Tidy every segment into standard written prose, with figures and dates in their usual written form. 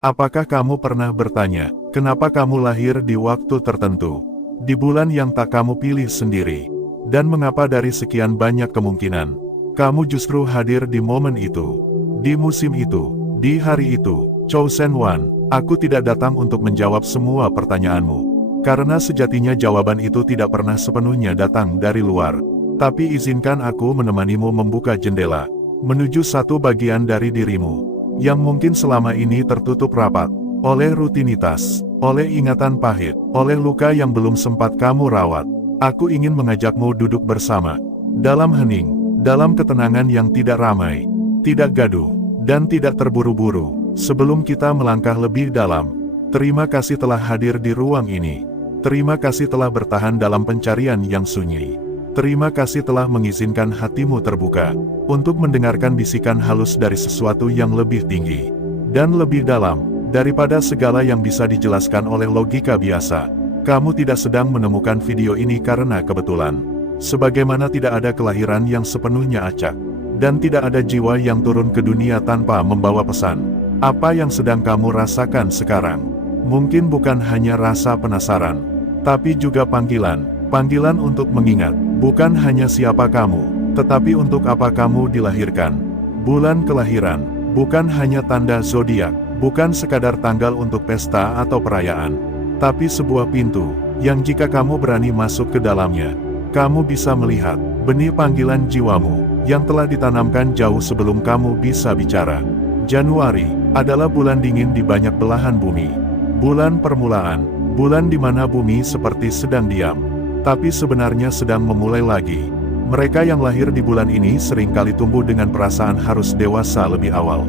Apakah kamu pernah bertanya, kenapa kamu lahir di waktu tertentu, di bulan yang tak kamu pilih sendiri, dan mengapa dari sekian banyak kemungkinan, kamu justru hadir di momen itu, di musim itu, di hari itu? Chosen One, aku tidak datang untuk menjawab semua pertanyaanmu, karena sejatinya jawaban itu tidak pernah sepenuhnya datang dari luar. Tapi izinkan aku menemanimu membuka jendela, menuju satu bagian dari dirimu, yang mungkin selama ini tertutup rapat, oleh rutinitas, oleh ingatan pahit, oleh luka yang belum sempat kamu rawat. Aku ingin mengajakmu duduk bersama, dalam hening, dalam ketenangan yang tidak ramai, tidak gaduh, dan tidak terburu-buru. Sebelum kita melangkah lebih dalam, terima kasih telah hadir di ruang ini. Terima kasih telah bertahan dalam pencarian yang sunyi. Terima kasih telah mengizinkan hatimu terbuka, untuk mendengarkan bisikan halus dari sesuatu yang lebih tinggi, dan lebih dalam, daripada segala yang bisa dijelaskan oleh logika biasa. Kamu tidak sedang menemukan video ini karena kebetulan. Sebagaimana tidak ada kelahiran yang sepenuhnya acak, dan tidak ada jiwa yang turun ke dunia tanpa membawa pesan. Apa yang sedang kamu rasakan sekarang, mungkin bukan hanya rasa penasaran, tapi juga panggilan untuk mengingat. Bukan hanya siapa kamu, tetapi untuk apa kamu dilahirkan. Bulan kelahiran, bukan hanya tanda zodiak, bukan sekadar tanggal untuk pesta atau perayaan, tapi sebuah pintu, yang jika kamu berani masuk ke dalamnya, kamu bisa melihat benih panggilan jiwamu, yang telah ditanamkan jauh sebelum kamu bisa bicara. Januari adalah bulan dingin di banyak belahan bumi. Bulan permulaan, bulan di mana bumi seperti sedang diam, tapi sebenarnya sedang memulai lagi. Mereka yang lahir di bulan ini seringkali tumbuh dengan perasaan harus dewasa lebih awal.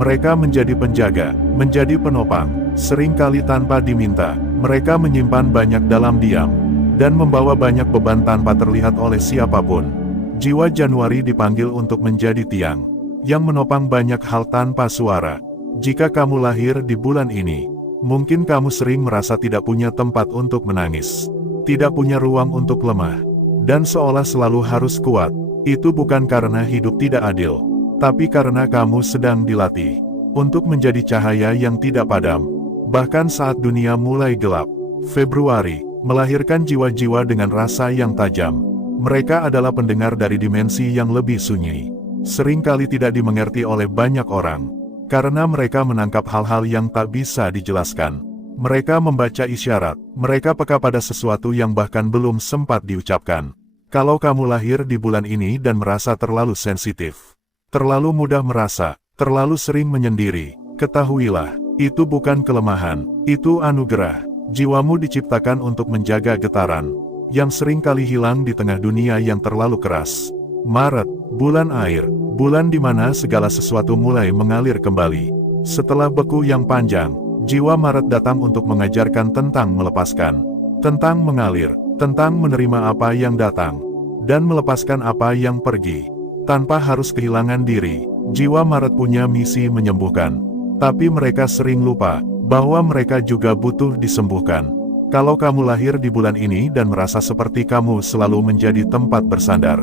Mereka menjadi penjaga, menjadi penopang, seringkali tanpa diminta. Mereka menyimpan banyak dalam diam, dan membawa banyak beban tanpa terlihat oleh siapapun. Jiwa Januari dipanggil untuk menjadi tiang, yang menopang banyak hal tanpa suara. Jika kamu lahir di bulan ini, mungkin kamu sering merasa tidak punya tempat untuk menangis, tidak punya ruang untuk lemah, dan seolah selalu harus kuat. Itu bukan karena hidup tidak adil, tapi karena kamu sedang dilatih untuk menjadi cahaya yang tidak padam, bahkan saat dunia mulai gelap. Februari melahirkan jiwa-jiwa dengan rasa yang tajam. Mereka adalah pendengar dari dimensi yang lebih sunyi, seringkali tidak dimengerti oleh banyak orang, karena mereka menangkap hal-hal yang tak bisa dijelaskan. Mereka membaca isyarat, mereka peka pada sesuatu yang bahkan belum sempat diucapkan. Kalau kamu lahir di bulan ini dan merasa terlalu sensitif, terlalu mudah merasa, terlalu sering menyendiri, ketahuilah, itu bukan kelemahan, itu anugerah. Jiwamu diciptakan untuk menjaga getaran, yang sering kali hilang di tengah dunia yang terlalu keras. Maret, bulan air, bulan di mana segala sesuatu mulai mengalir kembali. Setelah beku yang panjang, jiwa Maret datang untuk mengajarkan tentang melepaskan, tentang mengalir, tentang menerima apa yang datang, dan melepaskan apa yang pergi, tanpa harus kehilangan diri. Jiwa Maret punya misi menyembuhkan, tapi mereka sering lupa bahwa mereka juga butuh disembuhkan. Kalau kamu lahir di bulan ini dan merasa seperti kamu selalu menjadi tempat bersandar,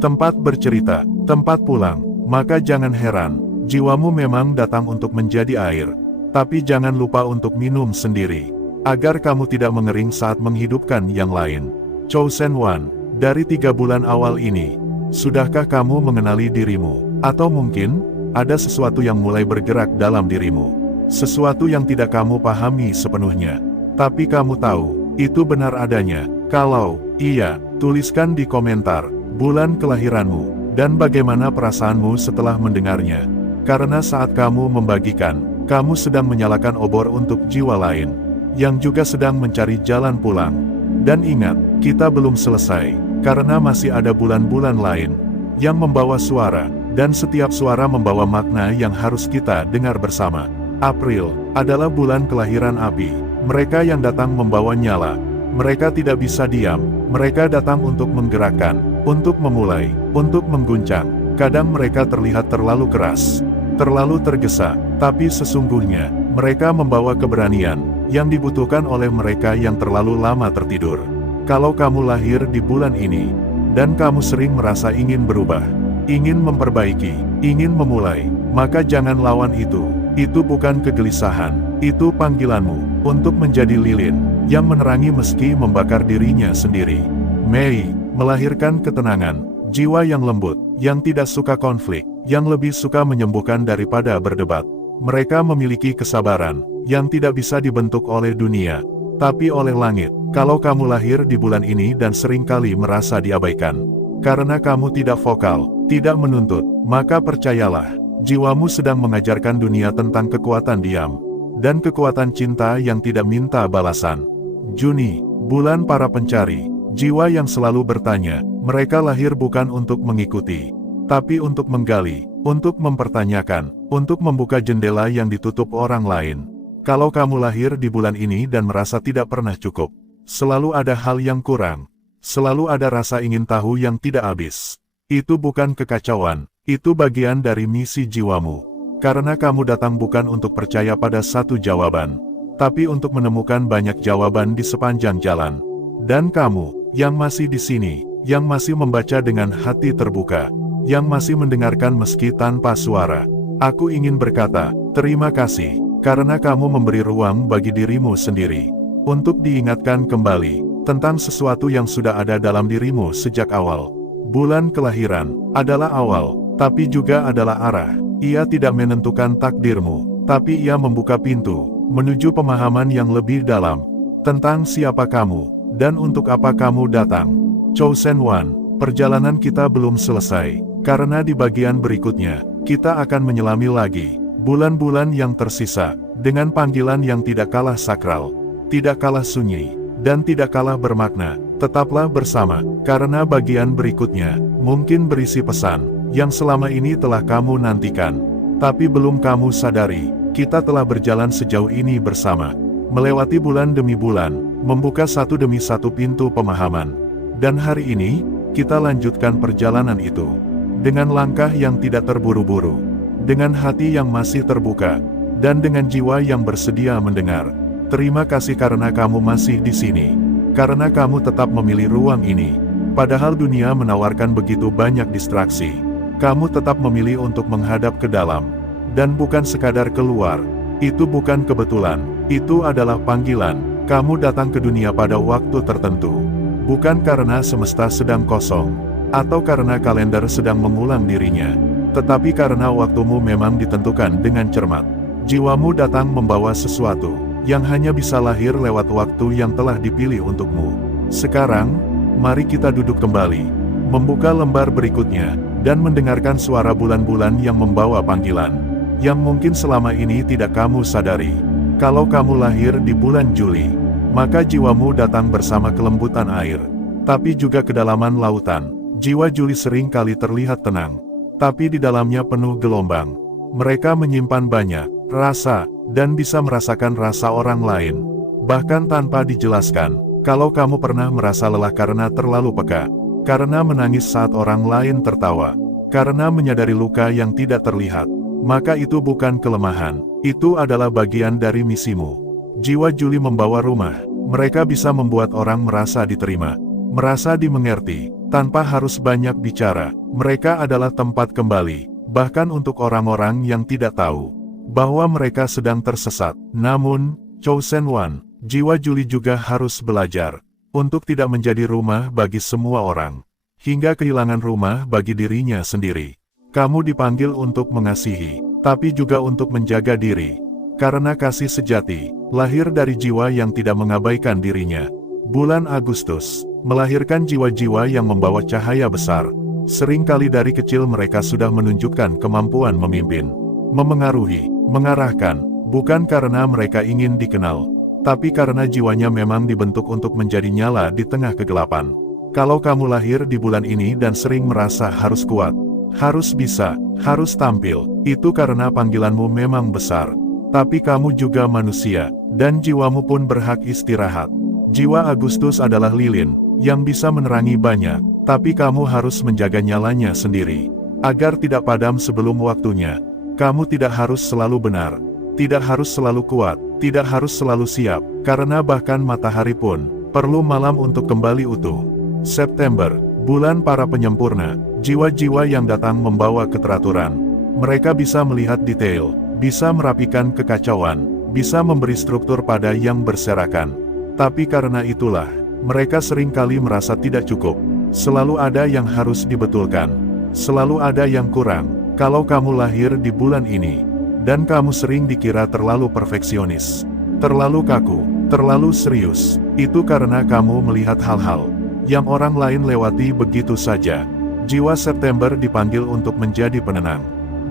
tempat bercerita, tempat pulang, maka jangan heran, jiwamu memang datang untuk menjadi air. Tapi jangan lupa untuk minum sendiri, agar kamu tidak mengering saat menghidupkan yang lain. Chosen One, dari 3 bulan awal ini, sudahkah kamu mengenali dirimu? Atau mungkin, ada sesuatu yang mulai bergerak dalam dirimu, sesuatu yang tidak kamu pahami sepenuhnya, tapi kamu tahu, itu benar adanya. Kalau iya, tuliskan di komentar, bulan kelahiranmu, dan bagaimana perasaanmu setelah mendengarnya. Karena saat kamu membagikan, kamu sedang menyalakan obor untuk jiwa lain, yang juga sedang mencari jalan pulang. Dan ingat, kita belum selesai, karena masih ada bulan-bulan lain, yang membawa suara, dan setiap suara membawa makna yang harus kita dengar bersama. April adalah bulan kelahiran api. Mereka yang datang membawa nyala. Mereka tidak bisa diam, mereka datang untuk menggerakkan, untuk memulai, untuk mengguncang. Kadang mereka terlihat terlalu keras, terlalu tergesa, tapi sesungguhnya, mereka membawa keberanian, yang dibutuhkan oleh mereka yang terlalu lama tertidur. Kalau kamu lahir di bulan ini, dan kamu sering merasa ingin berubah, ingin memperbaiki, ingin memulai, maka jangan lawan itu. Itu bukan kegelisahan, itu panggilanmu untuk menjadi lilin yang menerangi meski membakar dirinya sendiri. Mei melahirkan ketenangan, jiwa yang lembut, yang tidak suka konflik, yang lebih suka menyembuhkan daripada berdebat. Mereka memiliki kesabaran yang tidak bisa dibentuk oleh dunia, tapi oleh langit. Kalau kamu lahir di bulan ini dan seringkali merasa diabaikan, karena kamu tidak vokal, tidak menuntut, maka percayalah, jiwamu sedang mengajarkan dunia tentang kekuatan diam, dan kekuatan cinta yang tidak minta balasan. Juni, bulan para pencari, jiwa yang selalu bertanya. Mereka lahir bukan untuk mengikuti, tapi untuk menggali, untuk mempertanyakan, untuk membuka jendela yang ditutup orang lain. Kalau kamu lahir di bulan ini dan merasa tidak pernah cukup, selalu ada hal yang kurang, selalu ada rasa ingin tahu yang tidak habis. Itu bukan kekacauan, itu bagian dari misi jiwamu. Karena kamu datang bukan untuk percaya pada satu jawaban, tapi untuk menemukan banyak jawaban di sepanjang jalan. Dan kamu, yang masih di sini, yang masih membaca dengan hati terbuka, yang masih mendengarkan meski tanpa suara, aku ingin berkata, terima kasih, karena kamu memberi ruang bagi dirimu sendiri, untuk diingatkan kembali, tentang sesuatu yang sudah ada dalam dirimu sejak awal. Bulan kelahiran, adalah awal, tapi juga adalah arah. Ia tidak menentukan takdirmu, tapi ia membuka pintu, menuju pemahaman yang lebih dalam, tentang siapa kamu, dan untuk apa kamu datang. Chosen One, perjalanan kita belum selesai, karena di bagian berikutnya, kita akan menyelami lagi, bulan-bulan yang tersisa, dengan panggilan yang tidak kalah sakral, tidak kalah sunyi, dan tidak kalah bermakna. Tetaplah bersama, karena bagian berikutnya, mungkin berisi pesan, yang selama ini telah kamu nantikan, tapi belum kamu sadari, kita telah berjalan sejauh ini bersama, melewati bulan demi bulan, membuka satu demi satu pintu pemahaman. Dan hari ini, kita lanjutkan perjalanan itu, dengan langkah yang tidak terburu-buru, dengan hati yang masih terbuka, dan dengan jiwa yang bersedia mendengar. Terima kasih karena kamu masih di sini, karena kamu tetap memilih ruang ini, padahal dunia menawarkan begitu banyak distraksi. Kamu tetap memilih untuk menghadap ke dalam, dan bukan sekadar keluar. Itu bukan kebetulan, itu adalah panggilan. Kamu datang ke dunia pada waktu tertentu, bukan karena semesta sedang kosong, atau karena kalender sedang mengulang dirinya, tetapi karena waktumu memang ditentukan dengan cermat. Jiwamu datang membawa sesuatu, yang hanya bisa lahir lewat waktu yang telah dipilih untukmu. Sekarang, mari kita duduk kembali, membuka lembar berikutnya, dan mendengarkan suara bulan-bulan yang membawa panggilan, yang mungkin selama ini tidak kamu sadari. Kalau kamu lahir di bulan Juli, maka jiwamu datang bersama kelembutan air, tapi juga kedalaman lautan. Jiwa Juli sering kali terlihat tenang, tapi di dalamnya penuh gelombang. Mereka menyimpan banyak rasa, dan bisa merasakan rasa orang lain, bahkan tanpa dijelaskan. Kalau kamu pernah merasa lelah karena terlalu peka, karena menangis saat orang lain tertawa, karena menyadari luka yang tidak terlihat, maka itu bukan kelemahan, itu adalah bagian dari misimu. Jiwa Juli membawa rumah. Mereka bisa membuat orang merasa diterima, merasa dimengerti, tanpa harus banyak bicara. Mereka adalah tempat kembali, bahkan untuk orang-orang yang tidak tahu bahwa mereka sedang tersesat. Namun, Chosen One, jiwa Juli juga harus belajar untuk tidak menjadi rumah bagi semua orang, hingga kehilangan rumah bagi dirinya sendiri. Kamu dipanggil untuk mengasihi, tapi juga untuk menjaga diri, karena kasih sejati lahir dari jiwa yang tidak mengabaikan dirinya. Bulan Agustus melahirkan jiwa-jiwa yang membawa cahaya besar. Seringkali dari kecil mereka sudah menunjukkan kemampuan memimpin, memengaruhi, mengarahkan, bukan karena mereka ingin dikenal, tapi karena jiwanya memang dibentuk untuk menjadi nyala di tengah kegelapan. Kalau kamu lahir di bulan ini dan sering merasa harus kuat, harus bisa, harus tampil, itu karena panggilanmu memang besar. Tapi kamu juga manusia, dan jiwamu pun berhak istirahat. Jiwa Agustus adalah lilin, yang bisa menerangi banyak, tapi kamu harus menjaga nyalanya sendiri, agar tidak padam sebelum waktunya. Kamu tidak harus selalu benar, tidak harus selalu kuat, tidak harus selalu siap, karena bahkan matahari pun perlu malam untuk kembali utuh. September, bulan para penyempurna, jiwa-jiwa yang datang membawa keteraturan. Mereka bisa melihat detail, bisa merapikan kekacauan, bisa memberi struktur pada yang berserakan. Tapi karena itulah, mereka seringkali merasa tidak cukup. Selalu ada yang harus dibetulkan. Selalu ada yang kurang. Kalau kamu lahir di bulan ini, dan kamu sering dikira terlalu perfeksionis, terlalu kaku, terlalu serius, itu karena kamu melihat hal-hal yang orang lain lewati begitu saja. Jiwa September dipanggil untuk menjadi penenang.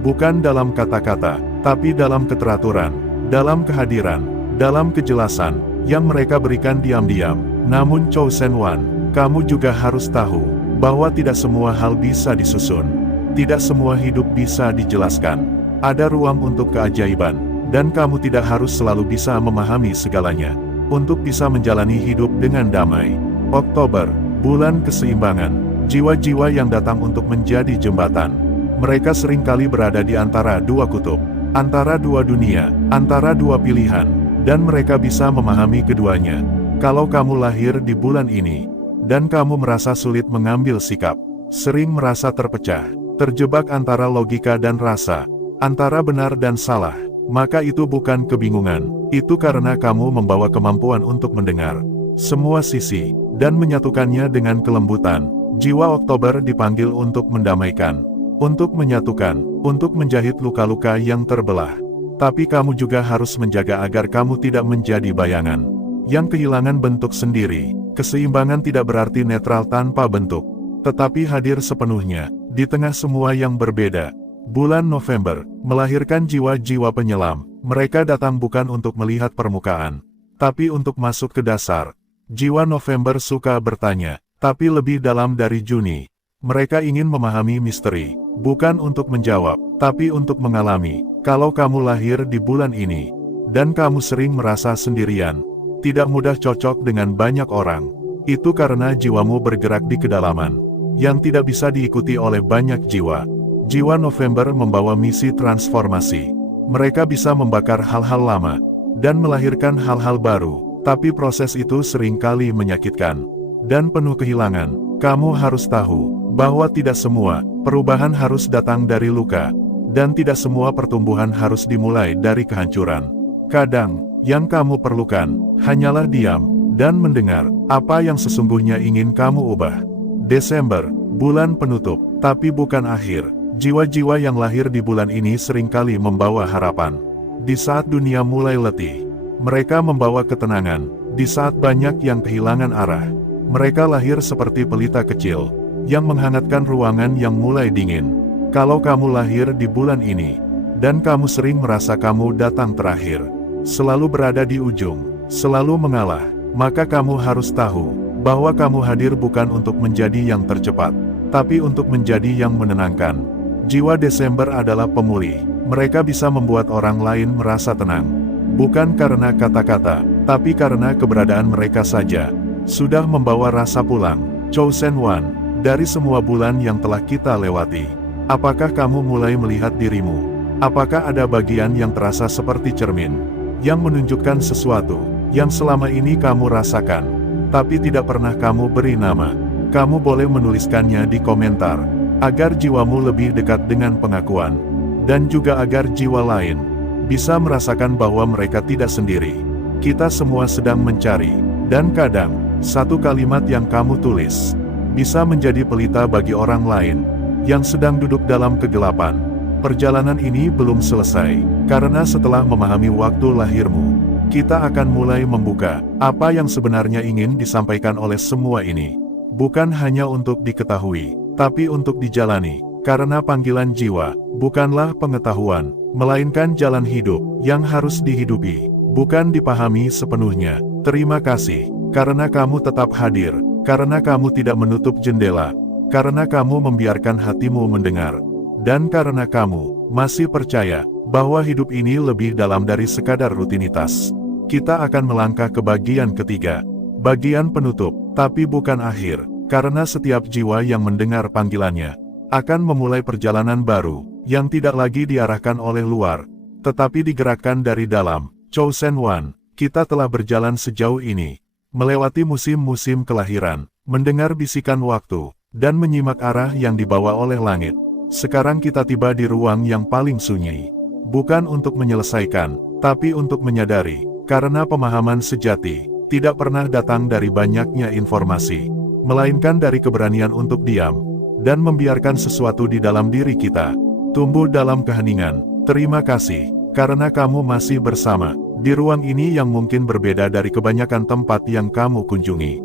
Bukan dalam kata-kata, tapi dalam keteraturan, dalam kehadiran, dalam kejelasan, yang mereka berikan diam-diam. Namun Chosen One, kamu juga harus tahu, bahwa tidak semua hal bisa disusun. Tidak semua hidup bisa dijelaskan. Ada ruang untuk keajaiban, dan kamu tidak harus selalu bisa memahami segalanya, untuk bisa menjalani hidup dengan damai. Oktober, bulan keseimbangan, jiwa-jiwa yang datang untuk menjadi jembatan. Mereka seringkali berada di antara dua kutub, antara dua dunia, antara dua pilihan, dan mereka bisa memahami keduanya. Kalau kamu lahir di bulan ini, dan kamu merasa sulit mengambil sikap, sering merasa terpecah, terjebak antara logika dan rasa, antara benar dan salah, maka itu bukan kebingungan, itu karena kamu membawa kemampuan untuk mendengar semua sisi, dan menyatukannya dengan kelembutan. Jiwa Oktober dipanggil untuk mendamaikan, untuk menyatukan, untuk menjahit luka-luka yang terbelah. Tapi kamu juga harus menjaga agar kamu tidak menjadi bayangan yang kehilangan bentuk sendiri. Keseimbangan tidak berarti netral tanpa bentuk, tetapi hadir sepenuhnya, di tengah semua yang berbeda. Bulan November, melahirkan jiwa-jiwa penyelam. Mereka datang bukan untuk melihat permukaan, tapi untuk masuk ke dasar. Jiwa November suka bertanya, tapi lebih dalam dari Juni. Mereka ingin memahami misteri, bukan untuk menjawab, tapi untuk mengalami. Kalau kamu lahir di bulan ini, dan kamu sering merasa sendirian, tidak mudah cocok dengan banyak orang, itu karena jiwamu bergerak di kedalaman, yang tidak bisa diikuti oleh banyak jiwa. Jiwa November membawa misi transformasi. Mereka bisa membakar hal-hal lama, dan melahirkan hal-hal baru, tapi proses itu seringkali menyakitkan dan penuh kehilangan. Kamu harus tahu, bahwa tidak semua perubahan harus datang dari luka, dan tidak semua pertumbuhan harus dimulai dari kehancuran. Kadang, yang kamu perlukan, hanyalah diam, dan mendengar, apa yang sesungguhnya ingin kamu ubah. Desember, bulan penutup, tapi bukan akhir. Jiwa-jiwa yang lahir di bulan ini seringkali membawa harapan. Di saat dunia mulai letih, mereka membawa ketenangan. Di saat banyak yang kehilangan arah, mereka lahir seperti pelita kecil, yang menghangatkan ruangan yang mulai dingin. Kalau kamu lahir di bulan ini, dan kamu sering merasa kamu datang terakhir, selalu berada di ujung, selalu mengalah, maka kamu harus tahu, bahwa kamu hadir bukan untuk menjadi yang tercepat, tapi untuk menjadi yang menenangkan. Jiwa Desember adalah pemulih. Mereka bisa membuat orang lain merasa tenang. Bukan karena kata-kata, tapi karena keberadaan mereka saja sudah membawa rasa pulang. Chosen One, dari semua bulan yang telah kita lewati, apakah kamu mulai melihat dirimu? Apakah ada bagian yang terasa seperti cermin, yang menunjukkan sesuatu yang selama ini kamu rasakan, tapi tidak pernah kamu beri nama? Kamu boleh menuliskannya di komentar, agar jiwamu lebih dekat dengan pengakuan, dan juga agar jiwa lain bisa merasakan bahwa mereka tidak sendiri. Kita semua sedang mencari, dan kadang, satu kalimat yang kamu tulis bisa menjadi pelita bagi orang lain yang sedang duduk dalam kegelapan. Perjalanan ini belum selesai, karena setelah memahami waktu lahirmu, kita akan mulai membuka apa yang sebenarnya ingin disampaikan oleh semua ini. Bukan hanya untuk diketahui, tapi untuk dijalani, karena panggilan jiwa bukanlah pengetahuan, melainkan jalan hidup yang harus dihidupi, bukan dipahami sepenuhnya. Terima kasih, karena kamu tetap hadir, karena kamu tidak menutup jendela, karena kamu membiarkan hatimu mendengar, dan karena kamu masih percaya bahwa hidup ini lebih dalam dari sekadar rutinitas. Kita akan melangkah ke bagian ketiga, bagian penutup, tapi bukan akhir, karena setiap jiwa yang mendengar panggilannya akan memulai perjalanan baru, yang tidak lagi diarahkan oleh luar, tetapi digerakkan dari dalam. Chosen One, kita telah berjalan sejauh ini, melewati musim-musim kelahiran, mendengar bisikan waktu, dan menyimak arah yang dibawa oleh langit. Sekarang kita tiba di ruang yang paling sunyi. bukan untuk menyelesaikan, tapi untuk menyadari, karena pemahaman sejati tidak pernah datang dari banyaknya informasi, melainkan dari keberanian untuk diam, dan membiarkan sesuatu di dalam diri kita tumbuh dalam keheningan. Terima kasih, karena kamu masih bersama di ruang ini yang mungkin berbeda dari kebanyakan tempat yang kamu kunjungi.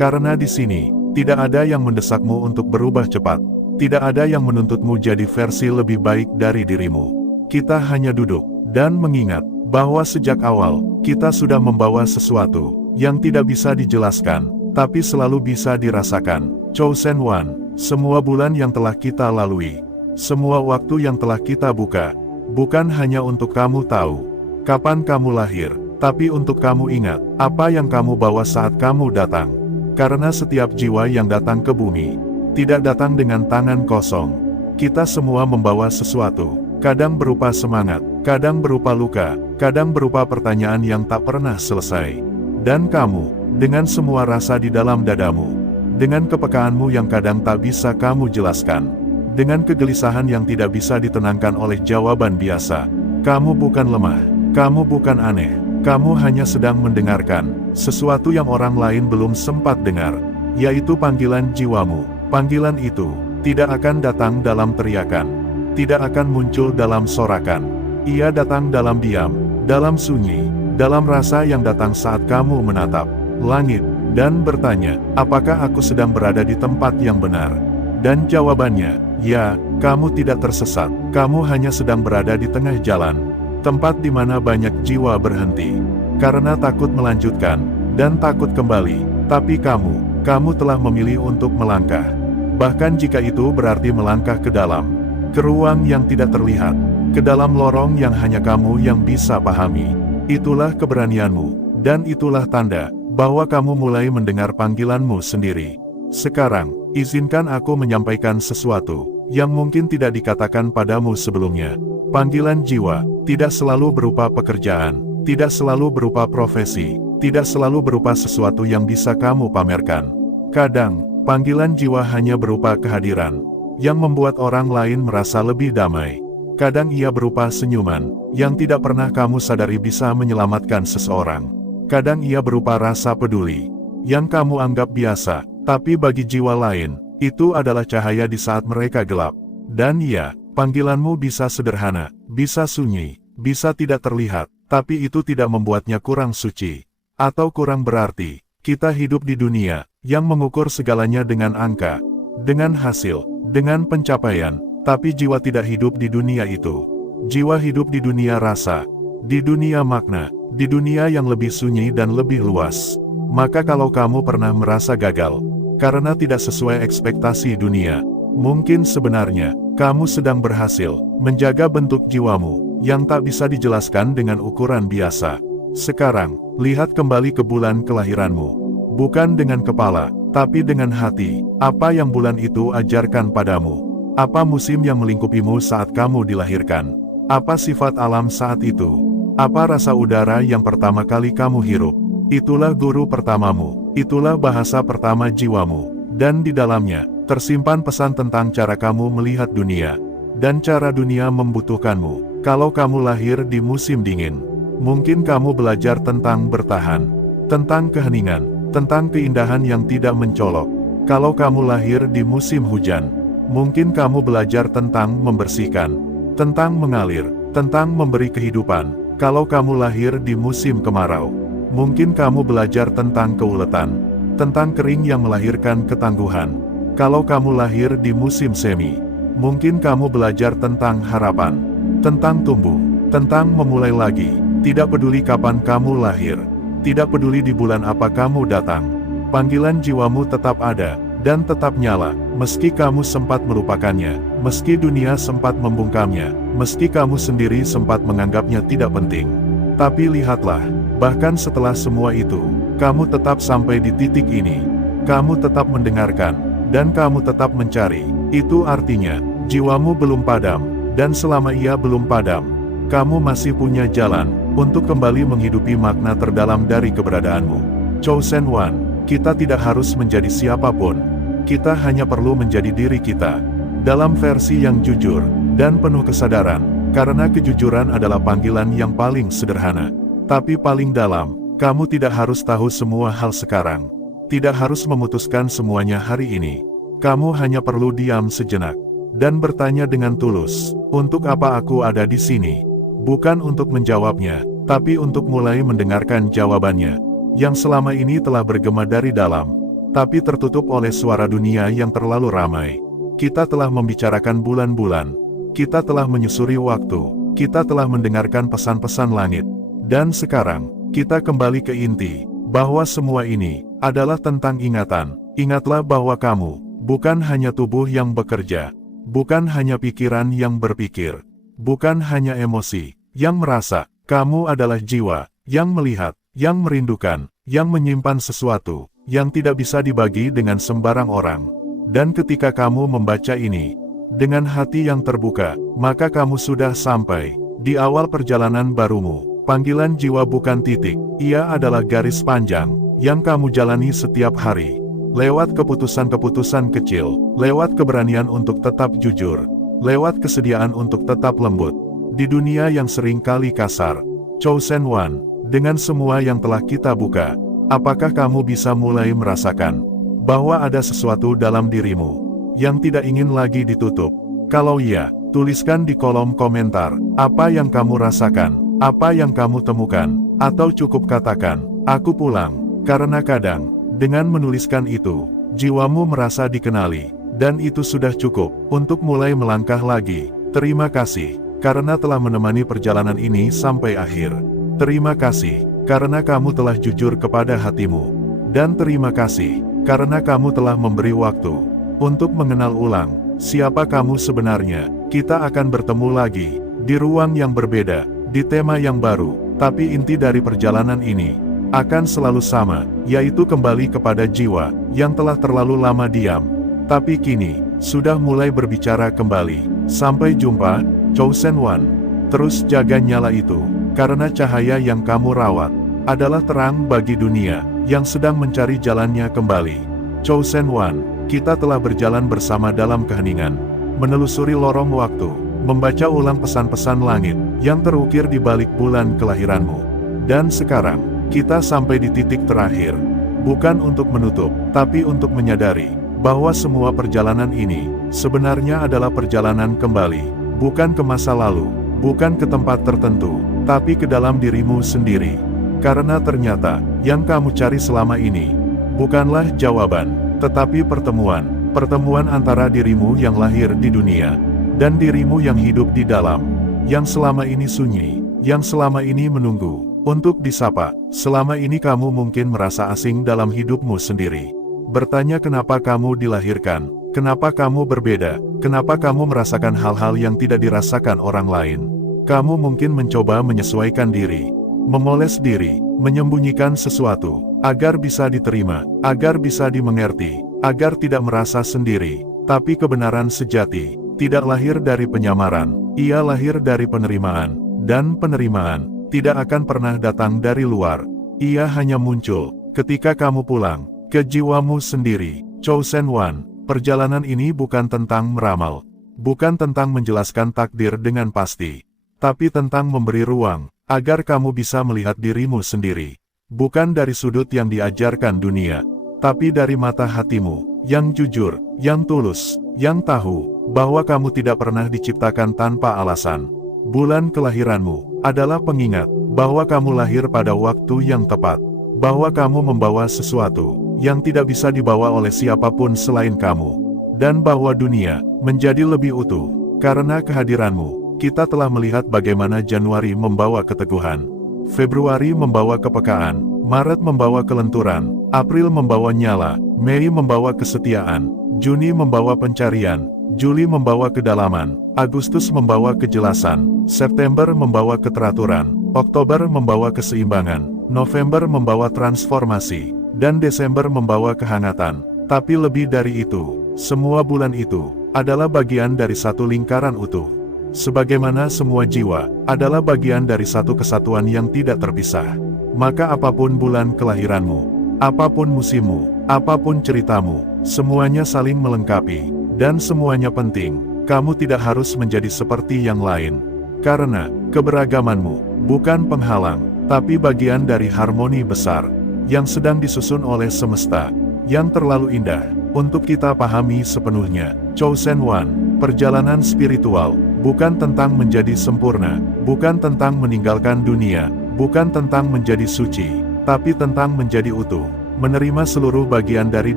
Karena di sini, tidak ada yang mendesakmu untuk berubah cepat. Tidak ada yang menuntutmu jadi versi lebih baik dari dirimu. Kita hanya duduk dan mengingat bahwa sejak awal, kita sudah membawa sesuatu yang tidak bisa dijelaskan, tapi selalu bisa dirasakan. Chosen One, semua bulan yang telah kita lalui, semua waktu yang telah kita buka, bukan hanya untuk kamu tahu kapan kamu lahir, tapi untuk kamu ingat apa yang kamu bawa saat kamu datang. Karena setiap jiwa yang datang ke bumi tidak datang dengan tangan kosong. Kita semua membawa sesuatu, kadang berupa semangat, kadang berupa luka, kadang berupa pertanyaan yang tak pernah selesai. Dan kamu, dengan semua rasa di dalam dadamu, dengan kepekaanmu yang kadang tak bisa kamu jelaskan, dengan kegelisahan yang tidak bisa ditenangkan oleh jawaban biasa, kamu bukan lemah. Kamu bukan aneh, kamu hanya sedang mendengarkan sesuatu yang orang lain belum sempat dengar, yaitu panggilan jiwamu. Panggilan itu tidak akan datang dalam teriakan, tidak akan muncul dalam sorakan. Ia datang dalam diam, dalam sunyi, dalam rasa yang datang saat kamu menatap langit dan bertanya, apakah aku sedang berada di tempat yang benar? Dan jawabannya, ya, kamu tidak tersesat, kamu hanya sedang berada di tengah jalan. Tempat di mana banyak jiwa berhenti, karena takut melanjutkan, dan takut kembali. Tapi kamu telah memilih untuk melangkah. Bahkan jika itu berarti melangkah ke dalam, ke ruang yang tidak terlihat, ke dalam lorong yang hanya kamu yang bisa pahami. Itulah keberanianmu, dan itulah tanda bahwa kamu mulai mendengar panggilanmu sendiri. Sekarang, izinkan aku menyampaikan sesuatu yang mungkin tidak dikatakan padamu sebelumnya. Panggilan jiwa tidak selalu berupa pekerjaan, tidak selalu berupa profesi, tidak selalu berupa sesuatu yang bisa kamu pamerkan. Kadang, panggilan jiwa hanya berupa kehadiran yang membuat orang lain merasa lebih damai. Kadang ia berupa senyuman yang tidak pernah kamu sadari bisa menyelamatkan seseorang. Kadang ia berupa rasa peduli yang kamu anggap biasa, tapi bagi jiwa lain, itu adalah cahaya di saat mereka gelap. Dan ya, panggilanmu bisa sederhana, bisa sunyi, bisa tidak terlihat, tapi itu tidak membuatnya kurang suci atau kurang berarti. Kita hidup di dunia yang mengukur segalanya dengan angka, dengan hasil, dengan pencapaian, tapi jiwa tidak hidup di dunia itu. Jiwa hidup di dunia rasa, di dunia makna, di dunia yang lebih sunyi dan lebih luas. Maka kalau kamu pernah merasa gagal karena tidak sesuai ekspektasi dunia, mungkin sebenarnya kamu sedang berhasil menjaga bentuk jiwamu yang tak bisa dijelaskan dengan ukuran biasa. Sekarang, lihat kembali ke bulan kelahiranmu. Bukan dengan kepala, tapi dengan hati. Apa yang bulan itu ajarkan padamu? Apa musim yang melingkupimu saat kamu dilahirkan? Apa sifat alam saat itu? Apa rasa udara yang pertama kali kamu hirup? Itulah guru pertamamu, itulah bahasa pertama jiwamu, dan di dalamnya tersimpan pesan tentang cara kamu melihat dunia, dan cara dunia membutuhkanmu. Kalau kamu lahir di musim dingin, mungkin kamu belajar tentang bertahan, tentang keheningan, tentang keindahan yang tidak mencolok. Kalau kamu lahir di musim hujan, mungkin kamu belajar tentang membersihkan, tentang mengalir, tentang memberi kehidupan. Kalau kamu lahir di musim kemarau, mungkin kamu belajar tentang keuletan, tentang kering yang melahirkan ketangguhan. Kalau kamu lahir di musim semi, mungkin kamu belajar tentang harapan, tentang tumbuh, tentang memulai lagi. Tidak peduli kapan kamu lahir, tidak peduli di bulan apa kamu datang, panggilan jiwamu tetap ada, dan tetap nyala, meski kamu sempat melupakannya, meski dunia sempat membungkamnya, meski kamu sendiri sempat menganggapnya tidak penting. Tapi lihatlah, bahkan setelah semua itu, kamu tetap sampai di titik ini. Kamu tetap mendengarkan, dan kamu tetap mencari. Itu artinya, jiwamu belum padam, dan selama ia belum padam, kamu masih punya jalan untuk kembali menghidupi makna terdalam dari keberadaanmu. Chosen One, kita tidak harus menjadi siapapun. Kita hanya perlu menjadi diri kita, dalam versi yang jujur dan penuh kesadaran. karena kejujuran adalah panggilan yang paling sederhana, tapi paling dalam. Kamu tidak harus tahu semua hal sekarang, tidak harus memutuskan semuanya hari ini. Kamu hanya perlu diam sejenak dan bertanya dengan tulus, untuk apa aku ada di sini? Bukan untuk menjawabnya, tapi untuk mulai mendengarkan jawabannya, yang selama ini telah bergema dari dalam, tapi tertutup oleh suara dunia yang terlalu ramai. Kita telah membicarakan bulan-bulan, kita telah menyusuri waktu, kita telah mendengarkan pesan-pesan langit, dan sekarang, kita kembali ke inti, bahwa semua ini adalah tentang ingatan. Ingatlah bahwa kamu bukan hanya tubuh yang bekerja, bukan hanya pikiran yang berpikir, bukan hanya emosi yang merasa. Kamu adalah jiwa yang melihat, yang merindukan, yang menyimpan sesuatu yang tidak bisa dibagi dengan sembarang orang. Dan ketika kamu membaca ini dengan hati yang terbuka, maka kamu sudah sampai di awal perjalanan barumu. Panggilan jiwa bukan titik, ia adalah garis panjang yang kamu jalani setiap hari. Lewat keputusan-keputusan kecil, lewat keberanian untuk tetap jujur, lewat kesediaan untuk tetap lembut. Di dunia yang sering kali kasar, Chosen One, dengan semua yang telah kita buka, apakah kamu bisa mulai merasakan bahwa ada sesuatu dalam dirimu yang tidak ingin lagi ditutup? Kalau iya, tuliskan di kolom komentar apa yang kamu rasakan. Apa yang kamu temukan, atau cukup katakan, aku pulang, karena kadang, dengan menuliskan itu, jiwamu merasa dikenali, dan itu sudah cukup, untuk mulai melangkah lagi. Terima kasih, karena telah menemani perjalanan ini sampai akhir. Terima kasih, karena kamu telah jujur kepada hatimu. Dan terima kasih, karena kamu telah memberi waktu, untuk mengenal ulang, siapa kamu sebenarnya. Kita akan bertemu lagi, di ruang yang berbeda, di tema yang baru, tapi inti dari perjalanan ini akan selalu sama, yaitu kembali kepada jiwa yang telah terlalu lama diam, tapi kini sudah mulai berbicara kembali. Sampai jumpa, Chosen One. Terus jaga nyala itu, karena cahaya yang kamu rawat adalah terang bagi dunia yang sedang mencari jalannya kembali. Chosen One, kita telah berjalan bersama dalam keheningan, menelusuri lorong waktu, membaca ulang pesan-pesan langit yang terukir di balik bulan kelahiranmu. Dan sekarang, kita sampai di titik terakhir. Bukan untuk menutup, tapi untuk menyadari bahwa semua perjalanan ini sebenarnya adalah perjalanan kembali. Bukan ke masa lalu, bukan ke tempat tertentu, tapi ke dalam dirimu sendiri. Karena ternyata, yang kamu cari selama ini bukanlah jawaban, tetapi pertemuan. Pertemuan antara dirimu yang lahir di dunia dan dirimu yang hidup di dalam, yang selama ini sunyi, yang selama ini menunggu untuk disapa. Selama ini kamu mungkin merasa asing dalam hidupmu sendiri. Bertanya kenapa kamu dilahirkan, kenapa kamu berbeda, kenapa kamu merasakan hal-hal yang tidak dirasakan orang lain. Kamu mungkin mencoba menyesuaikan diri, memoles diri, menyembunyikan sesuatu, agar bisa diterima, agar bisa dimengerti, agar tidak merasa sendiri. Tapi kebenaran sejati tidak lahir dari penyamaran, ia lahir dari penerimaan, dan penerimaan tidak akan pernah datang dari luar. Ia hanya muncul ketika kamu pulang ke jiwamu sendiri. Chosen One, perjalanan ini bukan tentang meramal, bukan tentang menjelaskan takdir dengan pasti, tapi tentang memberi ruang agar kamu bisa melihat dirimu sendiri, bukan dari sudut yang diajarkan dunia, tapi dari mata hatimu yang jujur, yang tulus, yang tahu bahwa kamu tidak pernah diciptakan tanpa alasan. Bulan kelahiranmu adalah pengingat bahwa kamu lahir pada waktu yang tepat, bahwa kamu membawa sesuatu yang tidak bisa dibawa oleh siapapun selain kamu, dan bahwa dunia menjadi lebih utuh karena kehadiranmu. Kita telah melihat bagaimana Januari membawa keteguhan, Februari membawa kepekaan, Maret membawa kelenturan, April membawa nyala, Mei membawa kesetiaan, Juni membawa pencarian, Juli membawa kedalaman, Agustus membawa kejelasan, September membawa keteraturan, Oktober membawa keseimbangan, November membawa transformasi, dan Desember membawa kehangatan. Tapi lebih dari itu, semua bulan itu adalah bagian dari satu lingkaran utuh. Sebagaimana semua jiwa adalah bagian dari satu kesatuan yang tidak terpisah. Maka apapun bulan kelahiranmu, apapun musimmu, apapun ceritamu, semuanya saling melengkapi, dan semuanya penting. Kamu tidak harus menjadi seperti yang lain. Karena keberagamanmu bukan penghalang, tapi bagian dari harmoni besar yang sedang disusun oleh semesta, yang terlalu indah untuk kita pahami sepenuhnya. Chosen One, perjalanan spiritual bukan tentang menjadi sempurna, bukan tentang meninggalkan dunia, bukan tentang menjadi suci, tapi tentang menjadi utuh, menerima seluruh bagian dari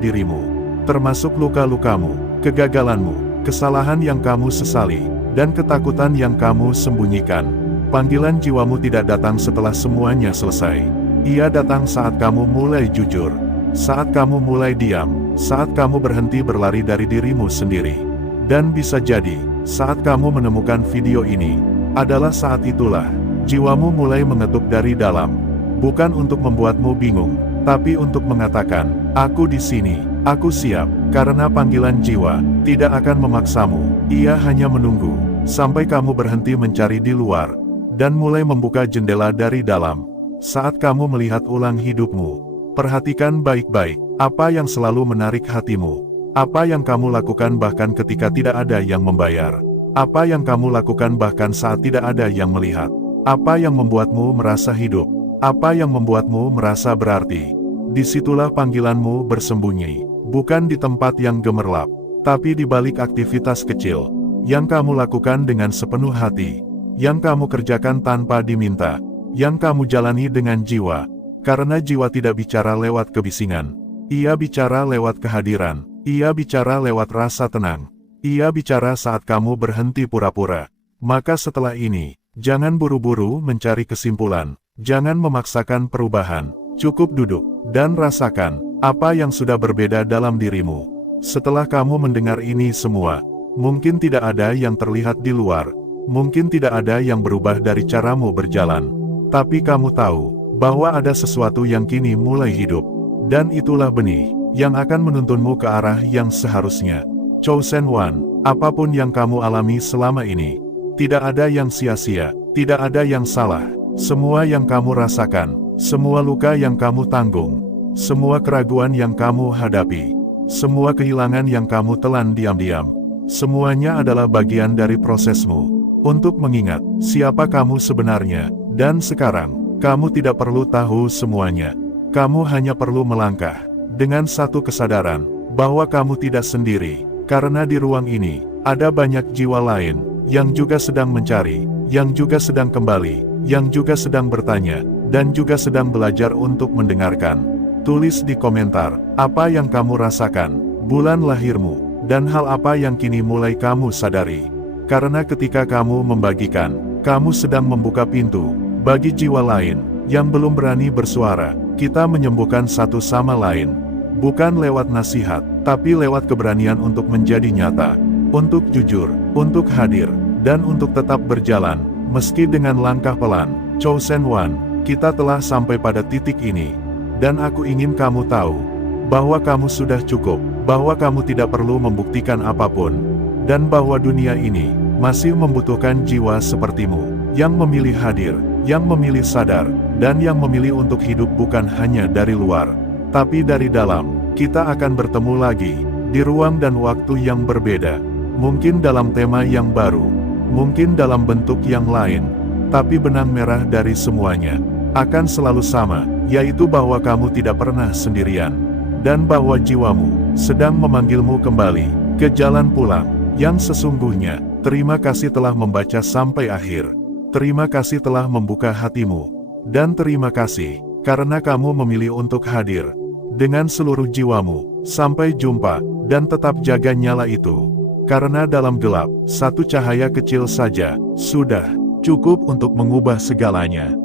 dirimu, termasuk luka-lukamu, kegagalanmu, kesalahan yang kamu sesali, dan ketakutan yang kamu sembunyikan. Panggilan jiwamu tidak datang setelah semuanya selesai. Ia datang saat kamu mulai jujur, saat kamu mulai diam, saat kamu berhenti berlari dari dirimu sendiri. Dan bisa jadi, saat kamu menemukan video ini, adalah saat itulah, jiwamu mulai mengetuk dari dalam. Bukan untuk membuatmu bingung, tapi untuk mengatakan, aku di sini, aku siap, karena panggilan jiwa tidak akan memaksamu. Ia hanya menunggu, sampai kamu berhenti mencari di luar, dan mulai membuka jendela dari dalam. Saat kamu melihat ulang hidupmu, perhatikan baik-baik, apa yang selalu menarik hatimu. Apa yang kamu lakukan bahkan ketika tidak ada yang membayar. Apa yang kamu lakukan bahkan saat tidak ada yang melihat. Apa yang membuatmu merasa hidup. Apa yang membuatmu merasa berarti. Disitulah panggilanmu bersembunyi. Bukan di tempat yang gemerlap, tapi di balik aktivitas kecil yang kamu lakukan dengan sepenuh hati, yang kamu kerjakan tanpa diminta, yang kamu jalani dengan jiwa. Karena jiwa tidak bicara lewat kebisingan. Ia bicara lewat kehadiran. Ia bicara lewat rasa tenang. Ia bicara saat kamu berhenti pura-pura. Maka setelah ini, jangan buru-buru mencari kesimpulan. Jangan memaksakan perubahan. Cukup duduk dan rasakan apa yang sudah berbeda dalam dirimu. Setelah kamu mendengar ini semua, mungkin tidak ada yang terlihat di luar. Mungkin tidak ada yang berubah dari caramu berjalan. Tapi kamu tahu bahwa ada sesuatu yang kini mulai hidup. Dan itulah benih yang akan menuntunmu ke arah yang seharusnya. Chosen One, apapun yang kamu alami selama ini, tidak ada yang sia-sia, tidak ada yang salah. Semua yang kamu rasakan, semua luka yang kamu tanggung, semua keraguan yang kamu hadapi, semua kehilangan yang kamu telan diam-diam, semuanya adalah bagian dari prosesmu untuk mengingat siapa kamu sebenarnya. Dan sekarang, kamu tidak perlu tahu semuanya. Kamu hanya perlu melangkah dengan satu kesadaran bahwa kamu tidak sendiri, karena di ruang ini ada banyak jiwa lain yang juga sedang mencari, yang juga sedang kembali, yang juga sedang bertanya, dan juga sedang belajar untuk mendengarkan. Tulis di komentar apa yang kamu rasakan, bulan lahirmu, dan hal apa yang kini mulai kamu sadari. Karena ketika kamu membagikan, kamu sedang membuka pintu bagi jiwa lain yang belum berani bersuara. Kita menyembuhkan satu sama lain, bukan lewat nasihat, tapi lewat keberanian untuk menjadi nyata, untuk jujur, untuk hadir, dan untuk tetap berjalan, meski dengan langkah pelan. Chosen One, kita telah sampai pada titik ini, dan aku ingin kamu tahu bahwa kamu sudah cukup, bahwa kamu tidak perlu membuktikan apapun, dan bahwa dunia ini masih membutuhkan jiwa sepertimu, yang memilih hadir, yang memilih sadar, dan yang memilih untuk hidup bukan hanya dari luar, tapi dari dalam. Kita akan bertemu lagi, di ruang dan waktu yang berbeda, mungkin dalam tema yang baru, mungkin dalam bentuk yang lain, tapi benang merah dari semuanya akan selalu sama, yaitu bahwa kamu tidak pernah sendirian, dan bahwa jiwamu sedang memanggilmu kembali ke jalan pulang yang sesungguhnya. Terima kasih telah membaca sampai akhir. Terima kasih telah membuka hatimu. Dan terima kasih, karena kamu memilih untuk hadir dengan seluruh jiwamu. Sampai jumpa, dan tetap jaga nyala itu. Karena dalam gelap, satu cahaya kecil saja sudah cukup untuk mengubah segalanya.